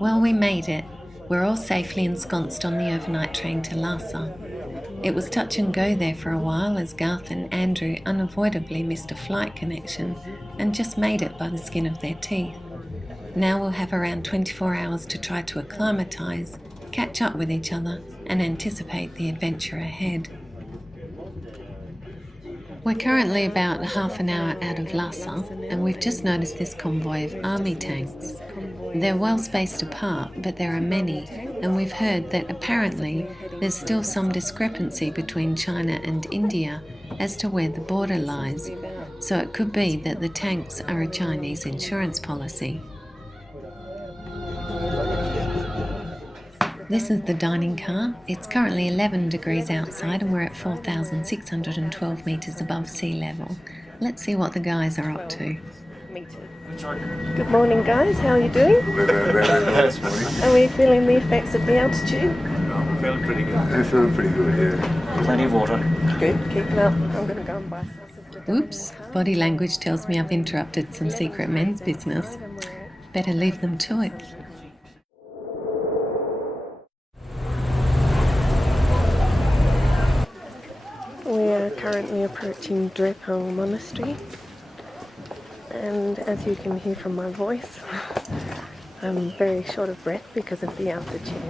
Well, we made it. We're all safely ensconced on the overnight train to Lhasa. It was touch and go there for a while as Garth and Andrew unavoidably missed a flight connection and just made it by the skin of their teeth. Now we'll have around 24 hours to try to acclimatise, catch up with each other, and anticipate the adventure ahead. We're currently about half an hour out of Lhasa, and we've just noticed this convoy of army tanks. They're well spaced apart, but there are many, and we've heard that apparently there's still some discrepancy between China and India as to where the border lies, so it could be that the tanks are a Chinese insurance policy. This is the dining car. It's currently 11 degrees outside and we're at 4,612 metres above sea level. Let's see what the guys are up to. Good morning, guys. How are you doing? Very nice morning. Are we feeling the effects of the altitude? I'm feeling pretty good. I'm feeling pretty good, yeah. Plenty of water. Good. Keep them up. I'm going to go and buy some. Oops, body language tells me I've interrupted some secret men's business. Better leave them to it. We are currently approaching Intrepid Monastery, and as you can hear from my voice, I'm very short of breath because of the altitude.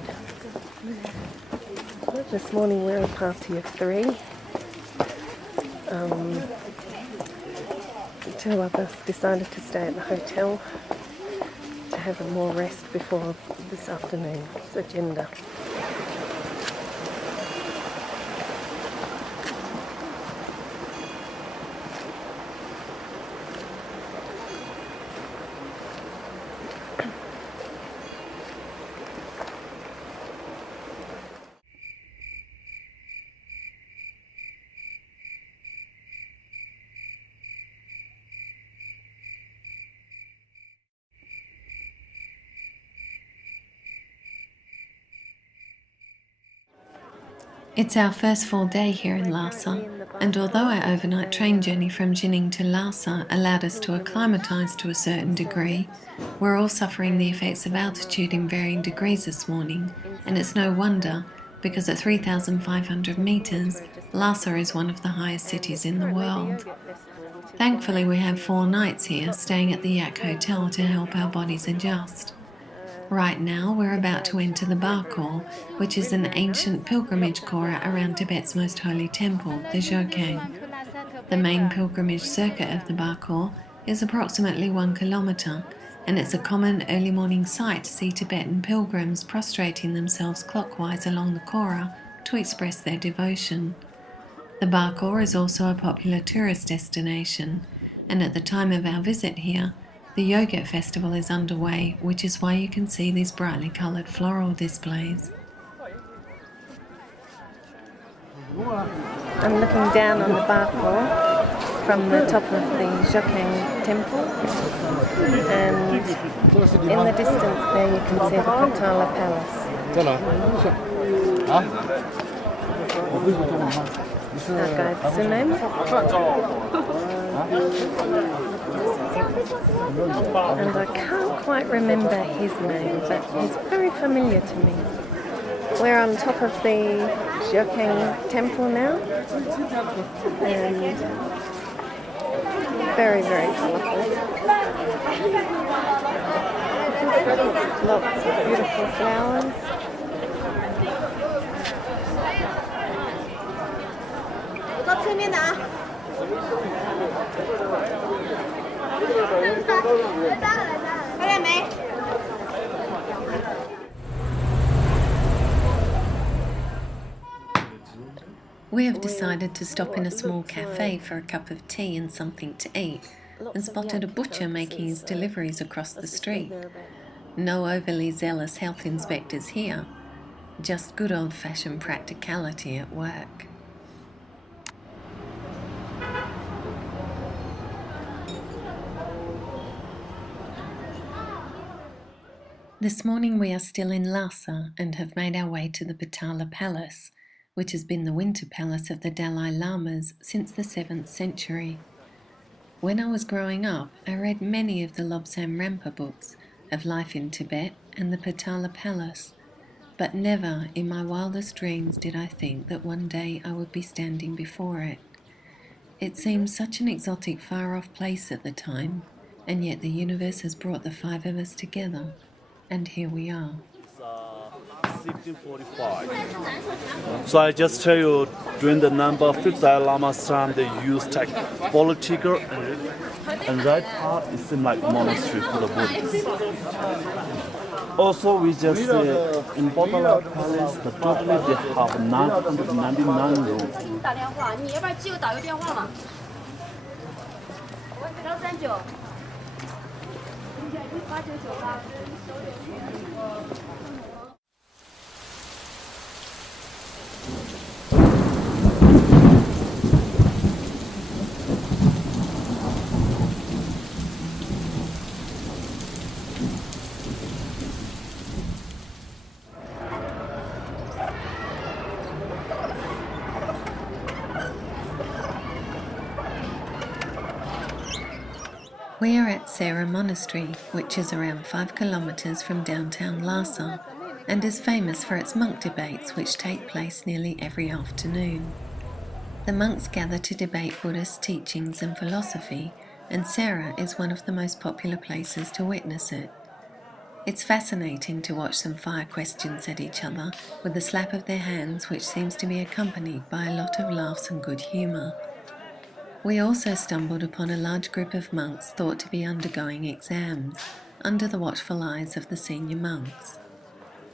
This morning we're a party of 3. 2 of us decided to stay at the hotel to have more rest before this afternoon's agenda. It's our first full day here in Lhasa, and although our overnight train journey from Jining to Lhasa allowed us to acclimatise to a certain degree, we're all suffering the effects of altitude in varying degrees this morning, and it's no wonder, because at 3,500 metres, Lhasa is one of the highest cities in the world. Thankfully we have 4 nights here, staying at the Yak Hotel to help our bodies adjust. Right now we're about to enter the Barkor, which is an ancient pilgrimage kora around Tibet's most holy temple, the Dzogchen. The main pilgrimage circuit of the Barkor is approximately 1 kilometre, and it's a common early morning sight to see Tibetan pilgrims prostrating themselves clockwise along the kora to express their devotion. The Barkor is also a popular tourist destination, and at the time of our visit here, the Yogurt Festival is underway, which is why you can see these brightly coloured floral displays. I'm looking down on the Barkor from the top of the Dzogchen temple, and in the distance there you can see the Potala Palace. Our guide Sunaim. And I can't quite remember his name, but he's very familiar to me. We're on top of the Dzogchen temple now, and very, very colourful. Lots of beautiful flowers. We have decided to stop in a small cafe for a cup of tea and something to eat, and spotted a butcher making his deliveries across the street. No overly zealous health inspectors here, just good old-fashioned practicality at work. This morning we are still in Lhasa and have made our way to the Potala Palace, which has been the winter palace of the Dalai Lamas since the 7th century. When I was growing up, I read many of the Lobsang Rampa books of life in Tibet and the Patala Palace, but never in my wildest dreams did I think that one day I would be standing before it. It seemed such an exotic, far-off place at the time, and yet the universe has brought the five of us together, and here we are. 1645. So I just tell you, during the number of fifth Dalai Lama's time, they used like political and right part is in like monastery for the Buddhists. Also, we just in Potala Palace, the totally they have 999 rooms. 打电话，你要不要记我导游电话嘛？039。8998。We are at Sera Monastery, which is around 5 kilometers from downtown Lhasa, and is famous for its monk debates which take place nearly every afternoon. The monks gather to debate Buddhist teachings and philosophy, and Sera is one of the most popular places to witness it. It's fascinating to watch them fire questions at each other with a slap of their hands which seems to be accompanied by a lot of laughs and good humour. We also stumbled upon a large group of monks thought to be undergoing exams, under the watchful eyes of the senior monks.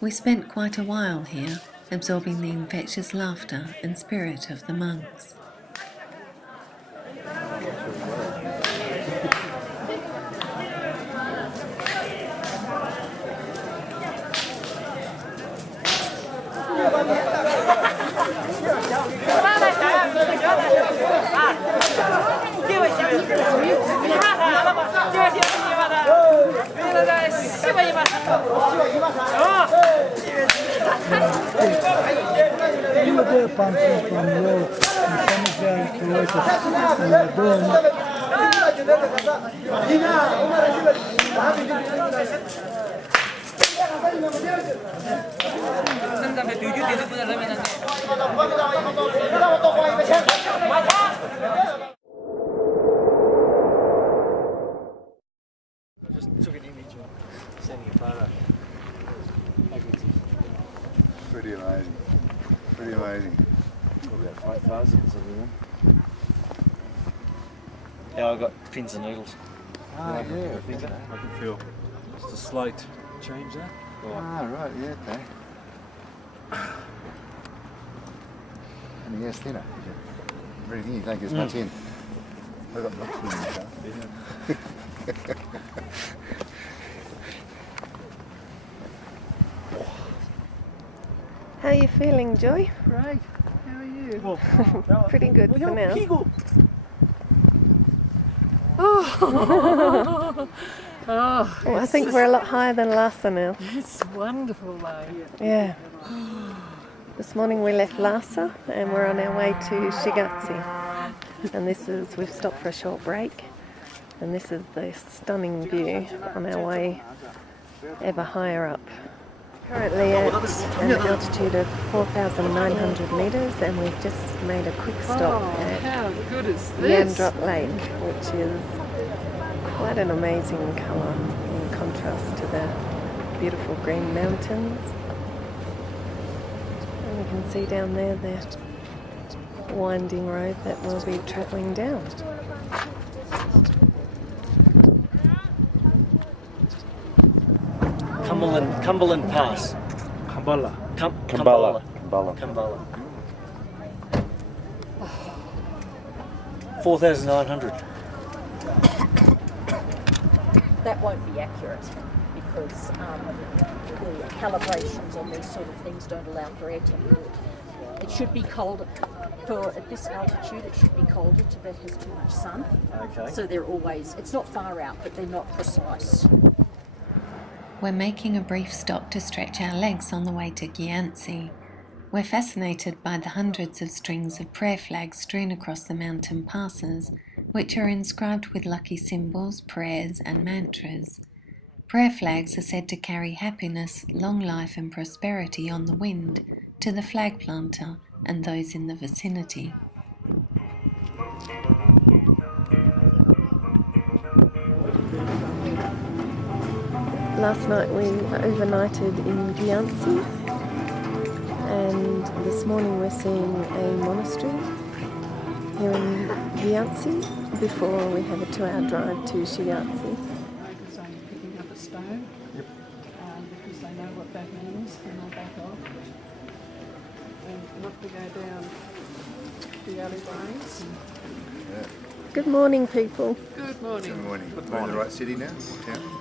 We spent quite a while here, absorbing the infectious laughter and spirit of the monks. Pretty amazing. Pretty amazing. About 5,000 is everyone. Yeah, I got pins and needles. Ah, yeah. I think I can feel just a slight change there. Ah, right, yeah, okay. And yes, thinner. Breathing, you don't get as much in. I've got much in the car. How are you feeling, Joy? Great. How are you? Pretty good for now. Oh, I think we're a lot higher than Lhasa now. it's wonderful though. Yeah. This morning we left Lhasa and we're on our way to Shigatse. And we've stopped for a short break. And this is the stunning view on our way ever higher up. Currently at an altitude of 4,900 metres, and we've just made a quick stop at How good is this? Yandrop Lake, which is quite an amazing colour in contrast to the beautiful green mountains. And you can see down there the winding road that we'll be travelling down. Cumberland Pass. Kambala. Kambala. Bala. Kambala. 4,900. That won't be accurate because the calibrations on these sort of things don't allow for air temperature. It should be colder. At this altitude, it should be colder. Tibet has too much sun. Okay. So they're always, it's not far out, but they're not precise. We're making a brief stop to stretch our legs on the way to Gyantse. We're fascinated by the hundreds of strings of prayer flags strewn across the mountain passes, which are inscribed with lucky symbols, prayers and mantras. Prayer flags are said to carry happiness, long life and prosperity on the wind to the flag planter and those in the vicinity. Last night we overnighted in Gyantse, and this morning we're seeing a monastery here in Gyantse before we have a 2-hour drive to Shigatse. It's only picking up a stone because they know what that means and they'll back off. And off we go down the alleyways. Good morning, people. Good morning. Good morning. We're in the right city now, or town?